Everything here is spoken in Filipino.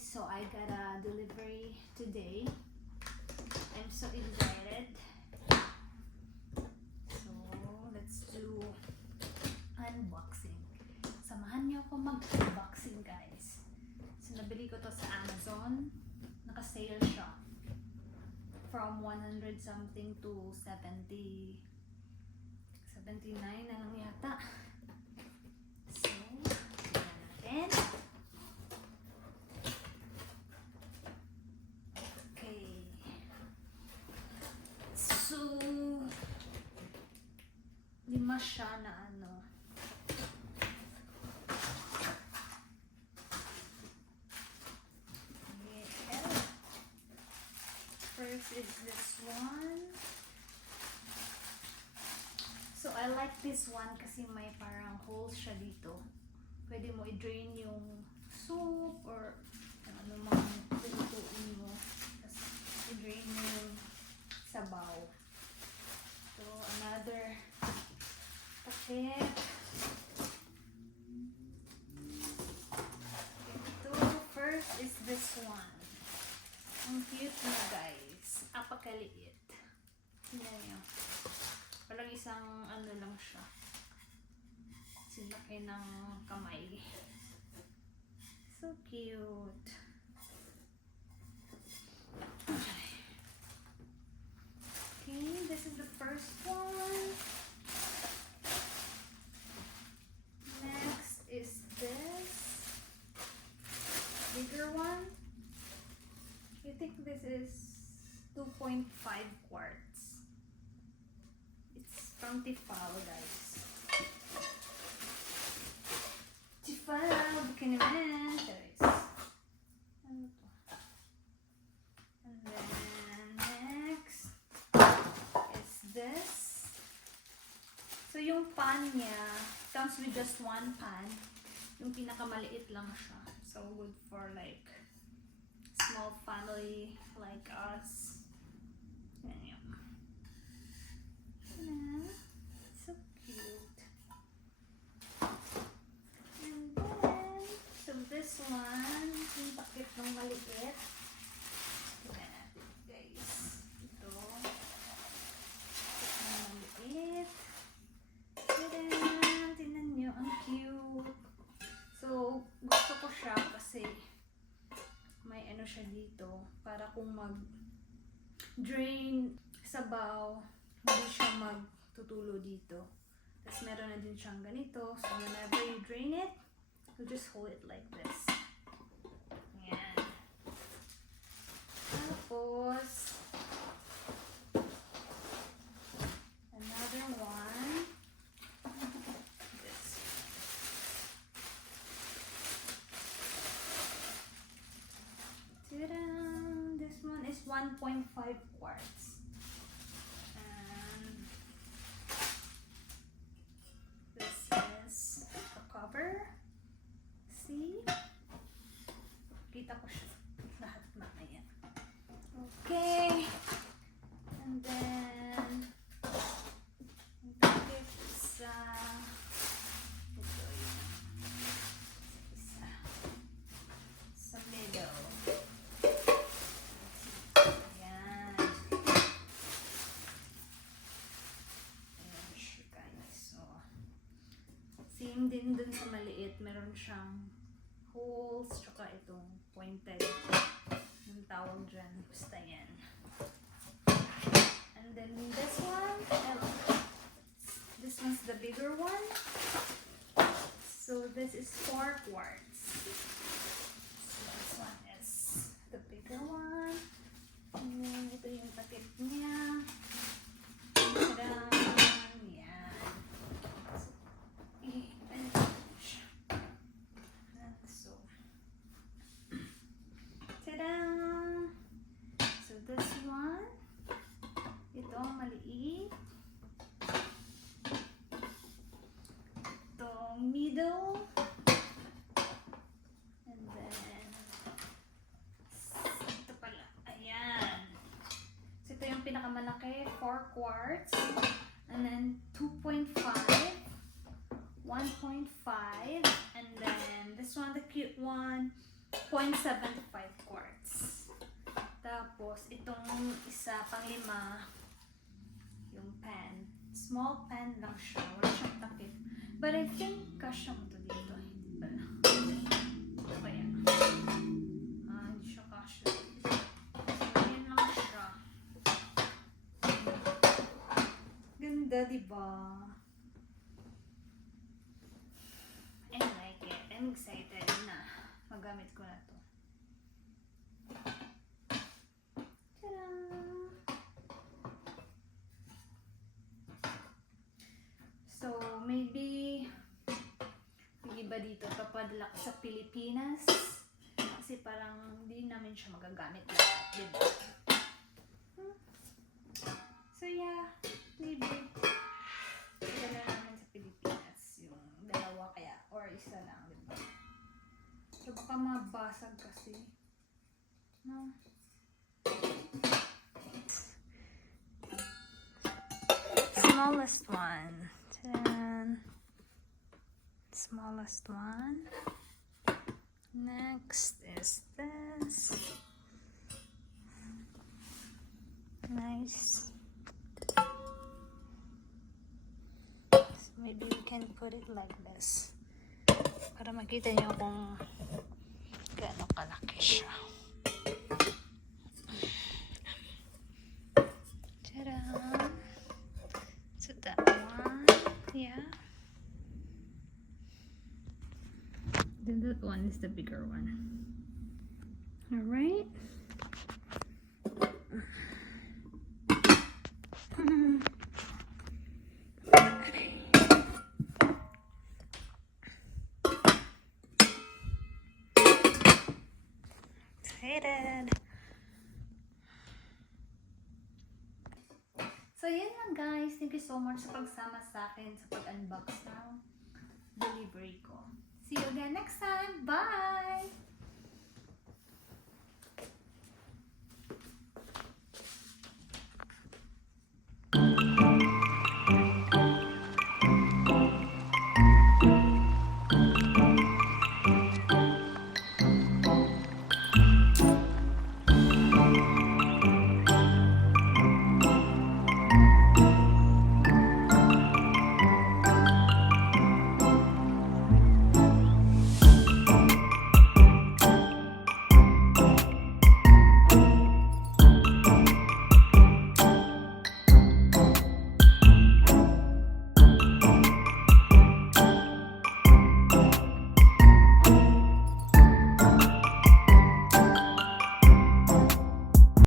so I got a delivery today. I'm so excited. So, let's do unboxing. Samahan niyo ako mag-unboxing, guys. So, nabili ko to sa Amazon. Naka-sale siya. From 100 something to 79 na lang yata. So, tingnan natin. Okay. So, lima siya na ano. Yeah. First is this one. So, I like this one kasi may parang holes siya dito. Pwede mo i-drain yung soup or ano mang lutuin mo. Tapos, i-drain mo yung sabaw. So, another packet. Ito, first is this one. Ang cute na, guys. Apakaliit. Tingnan nyo. Walang isang ano lang siya. Sinaki ng kamay. So cute. Okay, this is the first one. Next is this bigger one. I think this is 2.5 quarts. It's from Tefal, guys. Tefal, bukin naman. Guys. Ano to? And then next is this. So yung pan niya comes with just one pan. Yung pinakamaliit lang siya. So good for like small family like us. Yan yun. So cute. And then, so this one, yung pakit ng maliit. Tignan natin, guys. Ito. Pakit ng maliit. Tignan nyo, ang cute. So, gusto ko siya kasi may ano siya dito para kung mag-drain sabaw, hindi siya magtutulo dito. Tapos meron na din siyang ganito. So whenever you drain it, you just hold it like this. Ayan. Tapos, another one. This. Ta-da! This one is 1.5 quarts. And this is the cover. See? Kita ko siya lahat mamaya. Okay. And then isa. Ito yun. Isa. Sa middle. Ayan. Ayan siya, guys. So, same din dun sa maliit. Meron siyang holes, tsaka itong pointed. Yung tawag dyan. Basta yan. And then this one, this one's the bigger one. So this is 4 quarts. So this one is the bigger one. And then ito yung takip niya. Ta-da! Yan. So, ta-da! So this one, ito ang maliit. Itong middle. And then, ito pala. Ayan. So ito yung pinakamalaki, 4 quarts. And then 2.5. 1.5, and then this one, the cute one, 0.75 quarts. Tapos, itong isa, pang-5, yung pan. Small pan lang siya. Wala siyang takip. But I think kasya mo to dito. Hindi pala. Ito kaya. Hindi siya kasya. Ayan lang siya. Ganda, diba? I like it. I'm excited na magamit ko na to. Tada! So, maybe yung iba dito papadala ko sa Pilipinas kasi parang hindi namin siya magagamit lahat, diba? So, yeah. Maybe dala namin sa Pilipinas yung dalawa kaya or isa lang, diba? So, baka mabasag kasi. No? Smallest one. Then, smallest one. Next is this. Nice. So maybe we can put it like this. Para makita nyo kung gaano kalaki siya. Ta-da! So that one, yeah. Then that one is the bigger one. Alright. Excited. So, yan lang guys. Thank you so much sa pagsama sa akin sa pag-unbox ng delivery ko. See you again next time. Bye!